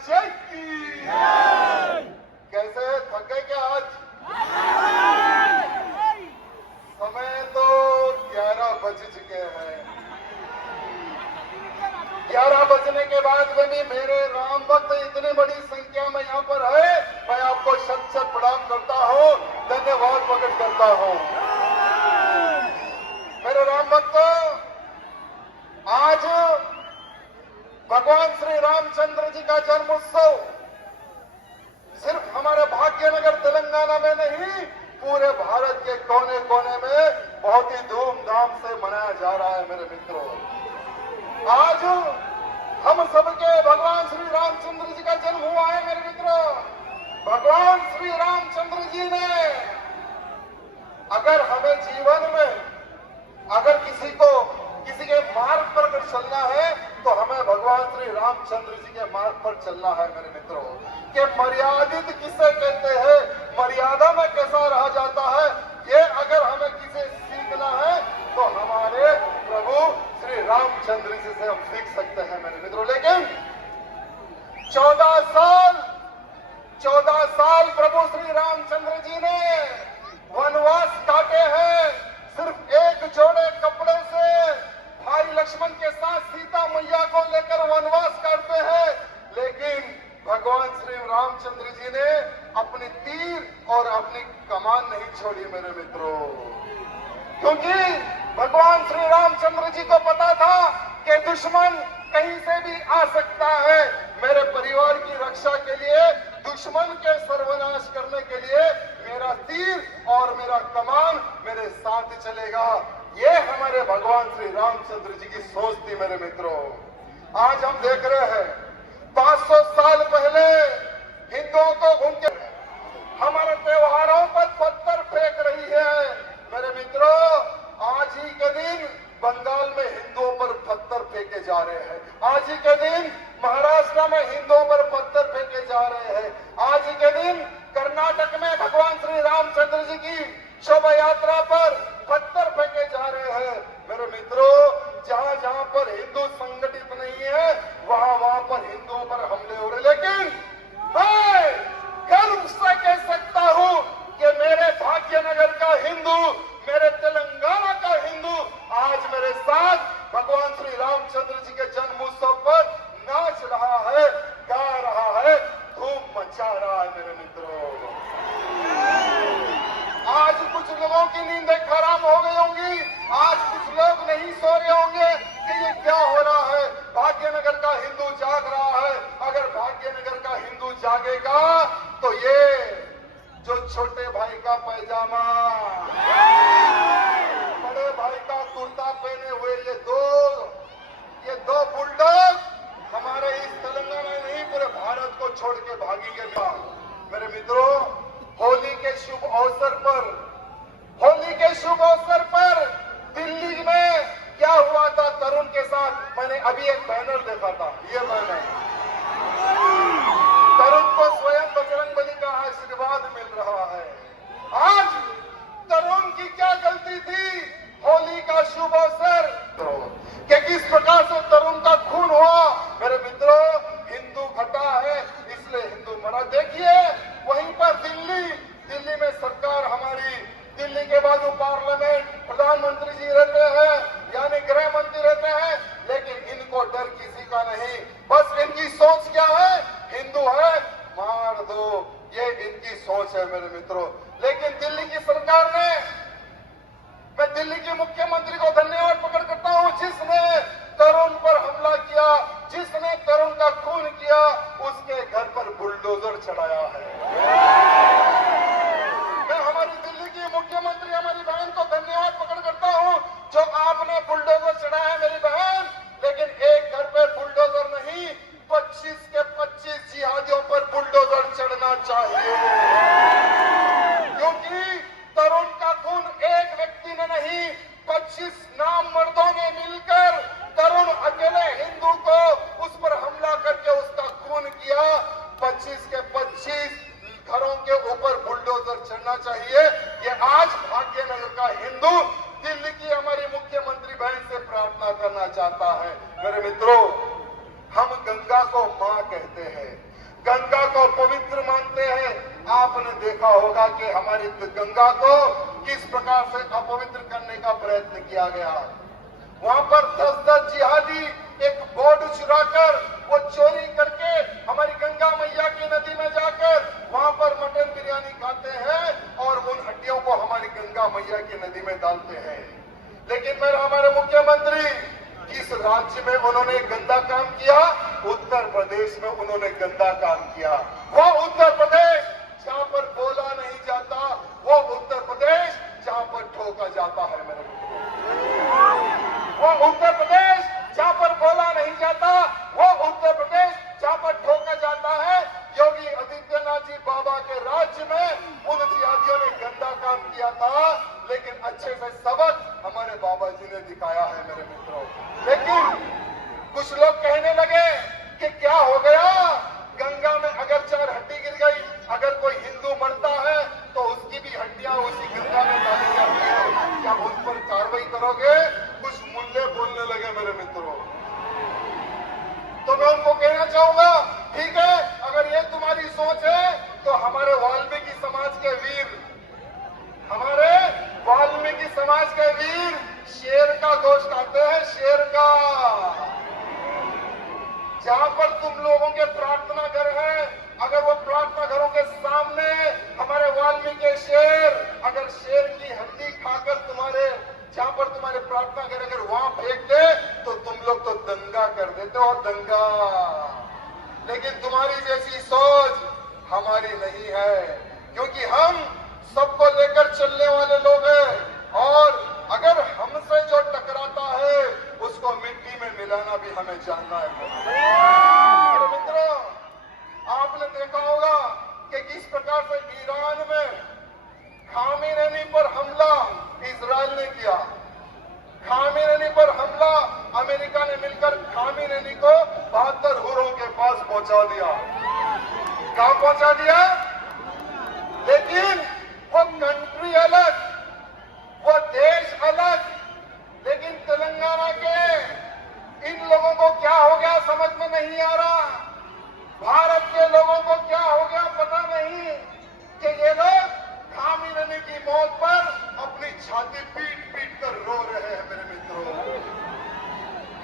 जय की। कैसे थक गए क्या आज? समय तो 11 बज चुके हैं। 11 बजने के बाद भी मेरे राम भक्त इतनी बड़ी संख्या में यहाँ पर है। मैं आपको शत शत प्रणाम करता हूँ, धन्यवाद प्रकट करता हूँ। मेरे राम भक्तों, आज भगवान श्री रामचंद्र जी का जन्मोत्सव सिर्फ हमारे भाग्यनगर तेलंगाना में नहीं, पूरे भारत के कोने कोने में बहुत ही धूमधाम से मनाया जा रहा है। मेरे मित्रों, आज हम सबके भगवान श्री रामचंद्र जी का जन्म हुआ है। मेरे मित्रों, भगवान श्री रामचंद्र जी ने अगर हमें जीवन में अगर किसी के मार्ग पर अगर चलना है तो हमें भगवान श्री रामचंद्र जी के मार्ग पर चलना है। मेरे मित्रों, कि मर्यादित किसे कहते हैं, मर्यादा में कैसा रहा जाता है, ये अगर हमें किसे सीखना है तो हमारे प्रभु श्री रामचंद्र जी से हम सीख सकते हैं। मेरे मित्रों, लेकिन 14 साल प्रभु श्री रामचंद्र जी ने वनवास काटे हैं। सिर्फ एक जोड़े कपड़े से भाई लक्ष्मण के साथ सीता मैया को लेकर वनवास करते हैं, लेकिन भगवान श्री रामचंद्र जी ने अपनी तीर और अपनी कमान नहीं छोड़ी। मेरे मित्रों, क्योंकि भगवान श्री रामचंद्र जी को पता था कि दुश्मन कहीं से भी आ सकता है। मेरे परिवार की रक्षा के लिए, दुश्मन के सर्वनाश करने के लिए मेरा तीर और मेरा कमान मेरे साथ चलेगा। ये हमारे भगवान श्री रामचंद्र जी की सोच थी। मेरे मित्रों, आज हम देख रहे हैं 500 साल पहले हिंदुओं को उनके हमारे त्योहारों पर पत्थर फेंक रही है। मेरे मित्रों, आज ही के दिन बंगाल में हिंदुओं पर पत्थर फेंके जा रहे हैं। आज ही के दिन महाराष्ट्र में हिंदुओं पर पत्थर फेंके जा रहे हैं। आज ही के दिन कर्नाटक में भगवान श्री रामचंद्र जी की शोभा यात्रा पर पत्थर फेंके जा रहे हैं। मेरे मित्रों, जहां जहां पर हिंदू संगठित नहीं है, वहां पर हिंदुओं पर हमले हो रहे। लेकिन मैं गर्व से कह सकता हूं कि मेरे भाग्यनगर का हिंदू, मेरे तेलंगाना का हिंदू आज मेरे साथ भगवान श्री रामचंद्र जी के जन्मोत्सव पर नाच रहा है, गा रहा है, धूम मचा रहा है। मेरे मित्रों, आज कुछ लोगों की नींदें खराब हो गई होंगी, आज कुछ लोग नहीं सो रहे होंगे कि ये क्या हो रहा है। भाग्यनगर का हिंदू जाग रहा है। अगर भाग्यनगर का हिंदू जागेगा तो ये जो छोटे भाई का पैजामा, बड़े भाई का कुर्ता पहने हुए ये दो बुलडॉग हमारे इस तेलंगाना में नहीं, पूरे भारत को छोड़ के भागेंगे। मेरे मित्रों, होली के शुभ अवसर पर दिल्ली में क्या हुआ था तरुण के साथ? मैंने अभी एक बैनर देखा था। ये बैनर तरुण को स्वयं बजरंगबली का आशीर्वाद मिल रहा है। आज तरुण की क्या गलती थी? होली का शुभ अवसर कि किस प्रकार से तरुण का खून हुआ। मेरे मित्रों, हिंदू घटा है इसलिए हिंदू मरा। देखिए, वहीं पर दिल्ली में सरकार हमारी, दिल्ली के बाजू पार्लियामेंट, प्रधानमंत्री जी रहते हैं, यानी गृह मंत्री रहते हैं, लेकिन इनको डर किसी का नहीं। बस इनकी सोच क्या है? हिंदू है मार दो, ये इनकी सोच है। मेरे मित्रों, लेकिन दिल्ली की सरकार ने, मैं दिल्ली के मुख्यमंत्री को धन्यवाद प्रकट करता हूं, जिसने तरुण पर हमला किया, जिसने तरुण का खून किया, उसके घर पर बुलडोजर चढ़ाया है। मैं हमारी दिल्ली की मुख्यमंत्री हमारी बहन को धन्यवाद प्रकट करता हूं, जो आपने बुलडोजर चढ़ाया है मेरी बहन। लेकिन एक घर पर बुलडोजर नहीं, 25 के 25 जिहादियों पर बुलडोजर चढ़ना चाहिए, क्योंकि तरुण का खून एक व्यक्ति ने नहीं, 25 नाम मर्दों ने मिलकर तरुण अकेले हिंदू को उस पर हमला करके उसका खून किया। 25 के 25 घरों के ऊपर बुलडोजर चढ़ना चाहिए। ये आज भाग्यनगर का हिंदू दिल्ली की हमारी मुख्यमंत्री बहन से प्रार्थना करना चाहता है। मेरे मित्रों, हम गंगा को मां कहते हैं, गंगा को पवित्र मानते हैं। आपने देखा होगा कि हमारी गंगा को किस प्रकार से अपवित्र करने का प्रयत्न किया गया। वहां पर 10-10 जिहादी एक बोर्ड चुराकर, वो चोरी करके हमारी गंगा मैया की नदी में जाकर वहां पर मटन बिरयानी खाते हैं और उन हड्डियों को हमारी गंगा मैया की नदी में डालते हैं। लेकिन मेरे हमारे मुख्यमंत्री किस राज्य में उन्होंने गंदा काम किया? उत्तर प्रदेश में उन्होंने गंदा काम किया। वो उत्तर प्रदेश जहां पर बोला नहीं जाता, वो उत्तर प्रदेश जहां पर ठोका जाता है मेरे मित्रों। वो उत्तर प्रदेश जहां पर बोला नहीं जाता, वो उत्तर प्रदेश जहां पर ठोका जाता है। योगी आदित्यनाथ जी बाबा के राज्य में उन जिहादियों ने गंदा काम किया था, लेकिन अच्छे से सबक हमारे बाबा जी ने दिखाया है मेरे मित्रों। लेकिन कुछ लोग कहने लगे कि क्या हो गया, गंगा में अगर 4 हड्डी गिर गई, अगर कोई हिंदू मरता है तो उसकी भी हड्डियां उसी गंगा में डाली जाती है, क्या उन पर कार्रवाई करोगे? कुछ मुल्ले बोलने लगे मेरे मित्रों। तो मैं उनको कहना चाहूंगा, ठीक है, अगर ये तुम्हारी सोच है तो हमारे वाल्मीकि समाज के वीर, हमारे वाल्मीकि समाज के वीर शेर का गोश्त खाते हैं, शेर का। जहां पर तुम लोगों के प्रार्थना घर है, अगर वो प्रार्थना घरों के सामने हमारे वाल्मीकि शेर, अगर शेर की हड्डी खाकर तुम्हारे, जहां पर तुम्हारे प्रार्थना घर अगर वहां फेंक दे तो तुम लोग तो दंगा कर देते हो, दंगा। लेकिन तुम्हारी जैसी सोच हमारी नहीं है, क्योंकि हम सबको लेकर चलने वाले लोग हैं और अगर हमसे जो टकराता है उसको मिट्टी में मिलाना भी हमें जानना है। तो मित्रों, आपने देखा होगा कि किस प्रकार से ईरान में खामेनी पर हमला इजराइल ने किया। खामेनी पर हमला अमेरिका ने मिलकर खामेनी को 72 हुरों के पास पहुंचा दिया। कहां पहुंचा दिया? लेकिन वो कंट्री अलग, वो देश अलग, लेकिन तेलंगाना के इन लोगों को क्या हो गया समझ में नहीं आ रहा। भारत के लोगों को क्या हो गया पता नहीं कि ये लोग खामेनी की मौत पर अपनी छाती पीट पीट कर रो रहे हैं मेरे मित्रों।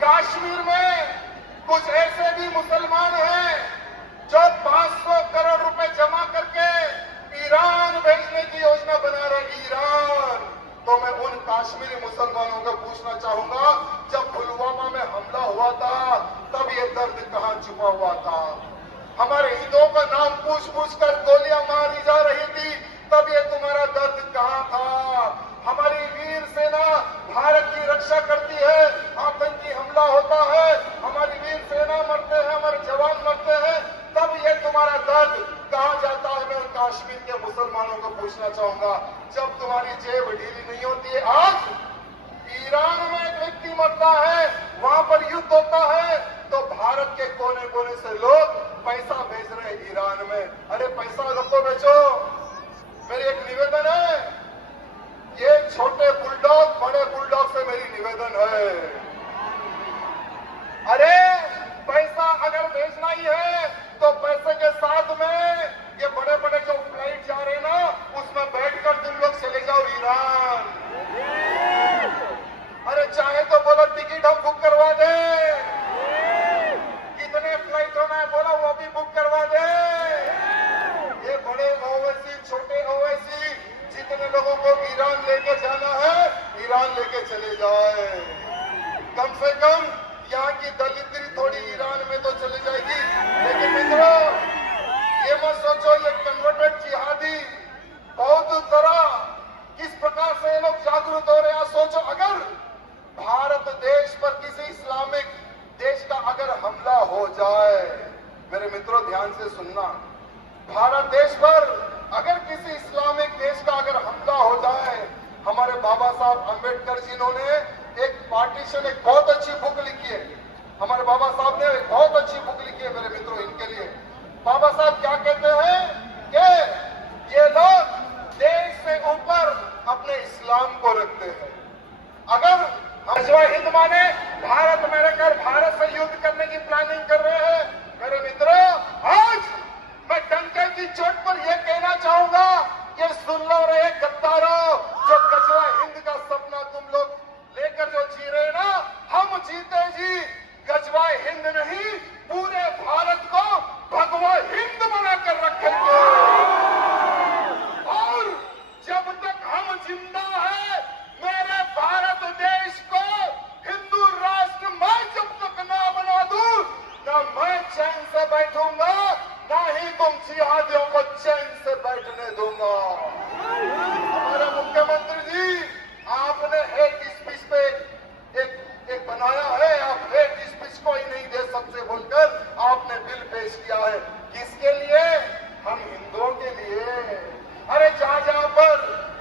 कश्मीर में कुछ ऐसे भी मुसलमान हैं जो 500 करोड़ रुपए जमा करके ईरान भेजने की योजना बना रहे। ईरान, तो मैं उन कश्मीरी मुसलमानों को पूछना चाहूंगा, जब पुलवामा में हमला हुआ था तब ये दर्द कहां छुपा हुआ था? हमारे हिंदुओं का नाम पूछ पूछ कर गोलियां मारी जा रही थी, तब ये तुम्हारा दर्द कहां था? हमारी वीर सेना भारत की रक्षा करती है, आतंकी हमला होता है, हमारी वीर सेना मरते हैं, हमारे जवान मरते हैं, तब ये तुम्हारा दर्द कहां जाता है? मैं कश्मीर के मुसलमानों को पूछना चाहूंगा, जब तुम्हारी जेब ढीली नहीं होती है। आज ईरान में एक व्यक्ति मरता है, वहां पर युद्ध होता है, तो भारत के कोने कोने से लोग पैसा भेज रहे हैं ईरान में। अरे पैसा रखो, बेचो। मेरी एक निवेदन है, ये छोटे बुलडॉग बड़े बुलडॉग से मेरी निवेदन है, अरे पैसा अगर भेजना ही है तो पैसे के साथ में ये बड़े बड़े जो फ्लाइट जा रहे हैं ना, उसमें बैठकर तुम लोग चले जाओ ईरान। अरे चाहे तो बोलो टिकट हम बुक करवा दे, कितने फ्लाइट होना है बोलो वो भी बुक करवा दे। ये बड़े ओवैसी छोटे ओवैसी जितने लोगों को ईरान लेके जाना है, ईरान लेके चले जाए। कम से कम यहाँ की दलितरी थोड़ी ईरान में तो चली जाएगी। लेकिन मित्रों, ये मत सोचो ये कन्वर्टेड जिहादी बहुत तरह किस प्रकार से ये लोग जागरूक हो रहे हैं। सोचो, अगर भारत देश पर किसी इस्लामिक देश का अगर हमला हो जाए, मेरे मित्रों ध्यान से सुनना, भारत देश पर अगर किसी इस्लामिक देश का अगर हमला हो जाए, हमारे बाबा साहब अंबेडकर जी ने एक पार्टीशन, एक बहुत अच्छी बुक लिखी है। हमारे बाबा साहब ने एक बहुत अच्छी बुक लिखी है मेरे मित्रों। इनके लिए बाबा साहब क्या कहते हैं कि ये लोग देश से ऊपर अपने इस्लाम को रखते हैं। अगर हिंद माने भारत में रहकर भारत से युद्ध करने की प्लानिंग कर रहे हैं, मेरे मित्रों आज बैठूंगा, ना ही तुम जिहादियों को चैन से बैठने दूंगा। हमारे मुख्यमंत्री जी, आपने हेट स्पीच पे एक बनाया है, आप हेट स्पीच को ही नहीं दे सकते बोलकर आपने बिल पेश किया है। किसके लिए? हम हिंदुओं के लिए। अरे जहां जहां पर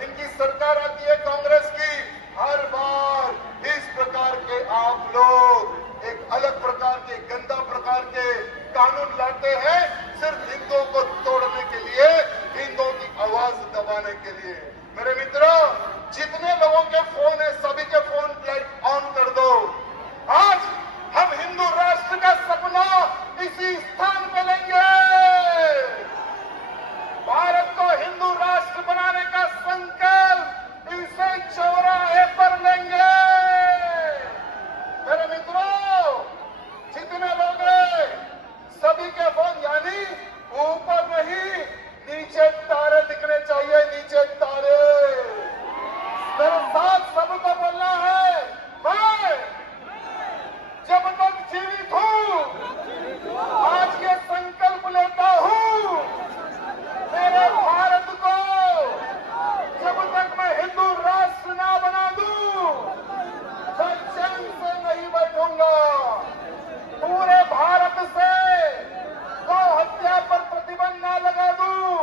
इनकी सरकार आती है कांग्रेस की, हर बार इस प्रकार के आप लोग एक अलग प्रकार के गंदा प्रकार के कानून लाते हैं, सिर्फ हिंदुओं को तोड़ने के लिए, हिंदुओं की आवाज दबाने के लिए। मेरे मित्रों, जितने लोगों के फोन है सभी के फोन लाइट ऑन कर दो। आज हम हिंदू राष्ट्र का सपना इसी स्थान पे लेंगे। भारत को हिंदू राष्ट्र बनाने का संकल्प इसे चौराहे पर लेंगे। मेरे मित्रों, जितने लोग हैं सभी के फोन, यानी ऊपर नहीं नीचे तारे दिखने चाहिए, नीचे तारे। मेरे साथ सबको बोलना है, मैं जब तक जीवित हूं आज ये संकल्प लेता हूं, मेरे भारत को जब तक मैं हिंदू राष्ट्र ना बना दूं, मैं चैन से नहीं बैठूंगा। पूरे भारत से गौ हत्या पर प्रतिबंध ना लगा दूं,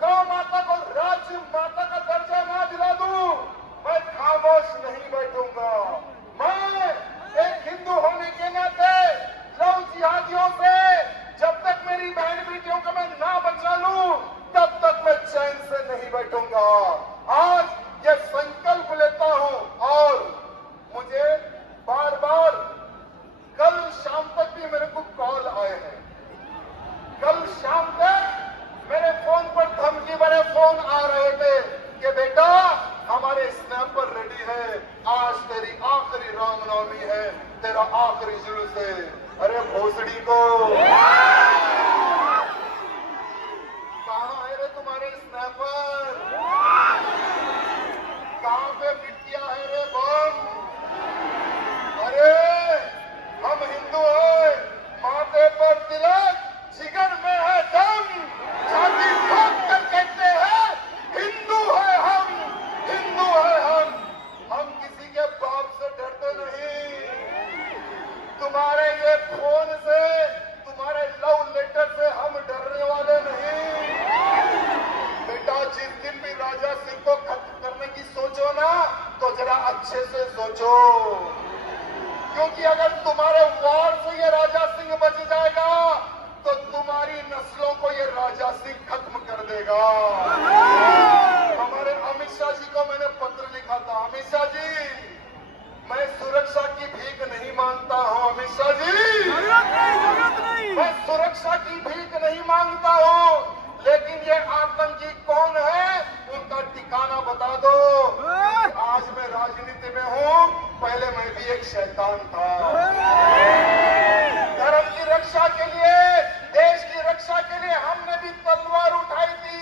गौ माता को राज्य माता का दर्जा ना दिला दूं, मैं खामोश नहीं बैठूंगा। मैं एक हिंदू होने के नाते लव जिहादियों से जब तक मेरी बहन बेटियों को मैं ना बचा लूं, तब तक मैं चैन से नहीं बैठूंगा। आज ये संकल्प लेता हूं और मुझे बार बार कल शाम तक भी मेरे को कॉल आए हैं। कल शाम तक मेरे फोन पर धमकी भरे फोन आ रहे थे कि बेटा हमारे स्नैपर रेडी है, आज तेरी आखिरी रामनवमी है, तेरा आखिरी जुलूस है। अरे भोसड़ी को कहां है रे तुम्हारे स्नैपर? कहां पे बिटिया है रे बम? अरे हम हिंदू हैं, माथे पर तिलक, जिगर में है दम, छाती ठोक कर कहते हैं हिंदू है हम, हिंदू है हम किसी के बाप से डरते नहीं। तुम्हारे ये फोन से, तुम्हारे लव लेटर से हम डरने वाले नहीं। बेटा जिस दिन भी राजा सिंह को खत्म करने की सोचो ना, तो जरा अच्छे से सोचो, क्योंकि अगर तुम्हारे वार से ये राजा सिंह बच जाएगा तो तुम्हारी नस्लों को ये राजा सिंह खत्म कर देगा। हमारे अमित शाह जी को मैंने पत्र लिखा था, अमित शाह जी मैं सुरक्षा की भीख नहीं मांगता हूं। अमित शाह जी, जरूरत नहीं। मैं सुरक्षा की भीख नहीं मांगता हूं, लेकिन ये आतंकी कौन है उनका ठिकाना बता दो। आज मैं राजनीति में हूं, पहले मैं भी एक शैतान था। धर्म की रक्षा के लिए, देश की रक्षा के लिए हमने भी तलवार उठाई थी,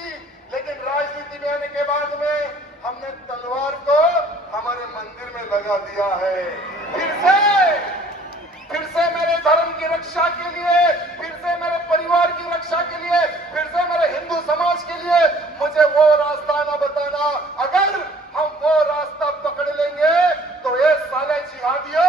लेकिन राजनीति में आने के बाद में हमने तलवार को हमारे मंदिर में लगा दिया है। फिर से मेरे धर्म की रक्षा के लिए, फिर से मेरे परिवार की रक्षा के लिए, फिर से मेरे हिंदू समाज के लिए मुझे वो रास्ता न बताना। अगर हम वो रास्ता पकड़ लेंगे तो ये साले जिहादियों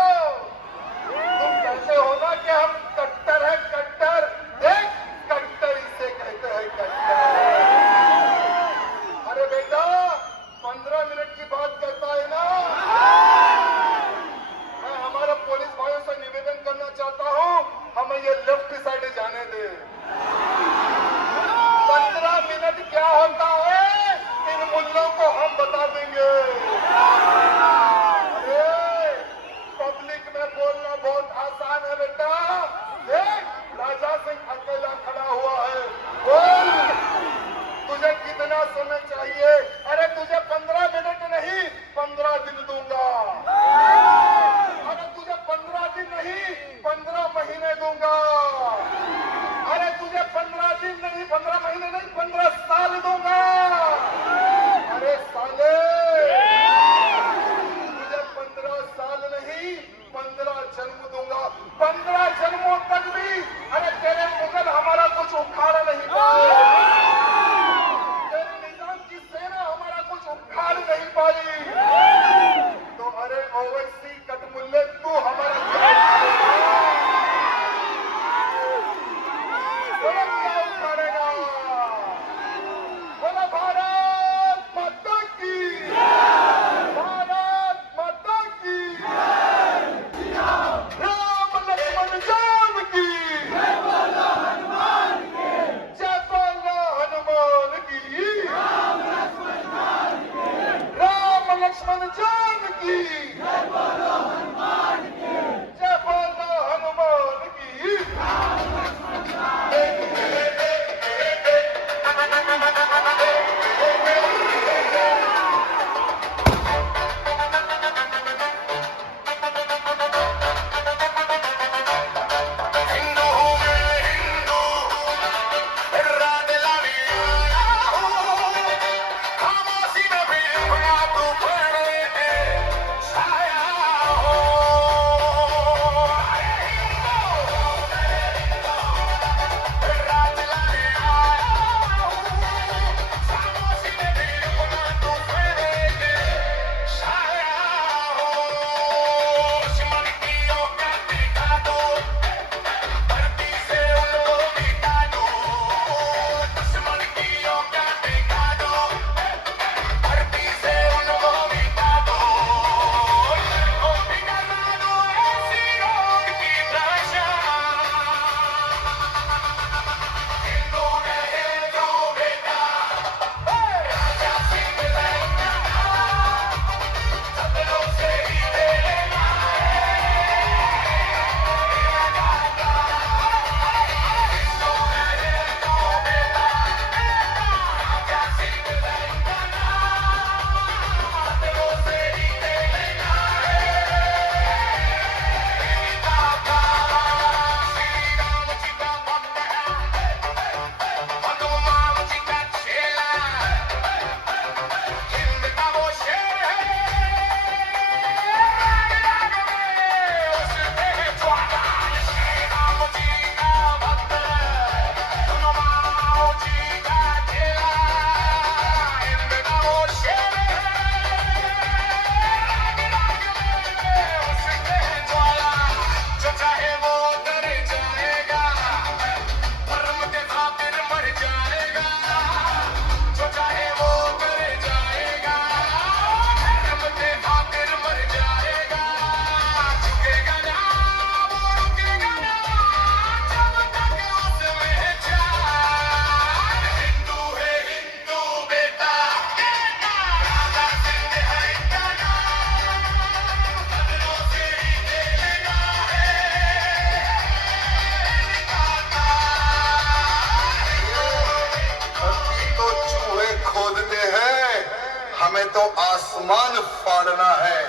तो आसमान फाड़ना है।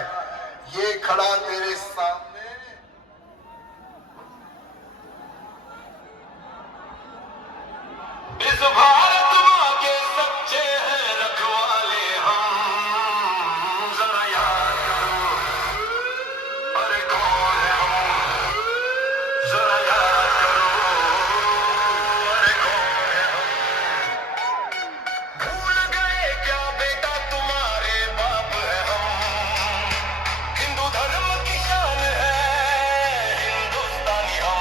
ये खड़ा तेरे सामने इस भारत माँ के सच्चे हैं रखवाले हम, जरा याद करो अरे कौन है हम, जरा याद करो अरे कौन है हम। भूल गए क्या बेटा तुम्हारे बाप है हम, हिंदू धर्म की शान है हिंदुस्तानी हम।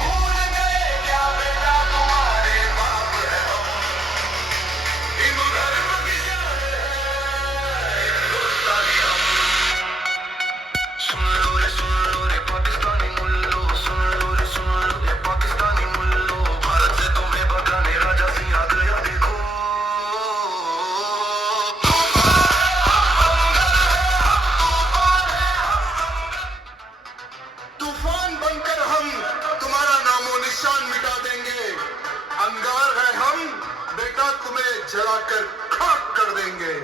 भूल गए क्या बेटा तुम्हारे बाप है हम, हिंदू धर्म की शान है हिंदुस्तानी हम। सुन लो रे पाकिस्तानी मुल्लो, सुन लो रे पाकिस्तानी मुल्लो, भारत से तुम्हें भगाने राजा सिंह आ गया देखो। तूफान बनकर हम तुम्हारा नामो निशान मिटा देंगे। अंगार है हम बेटा, तुम्हें जलाकर खाक कर देंगे।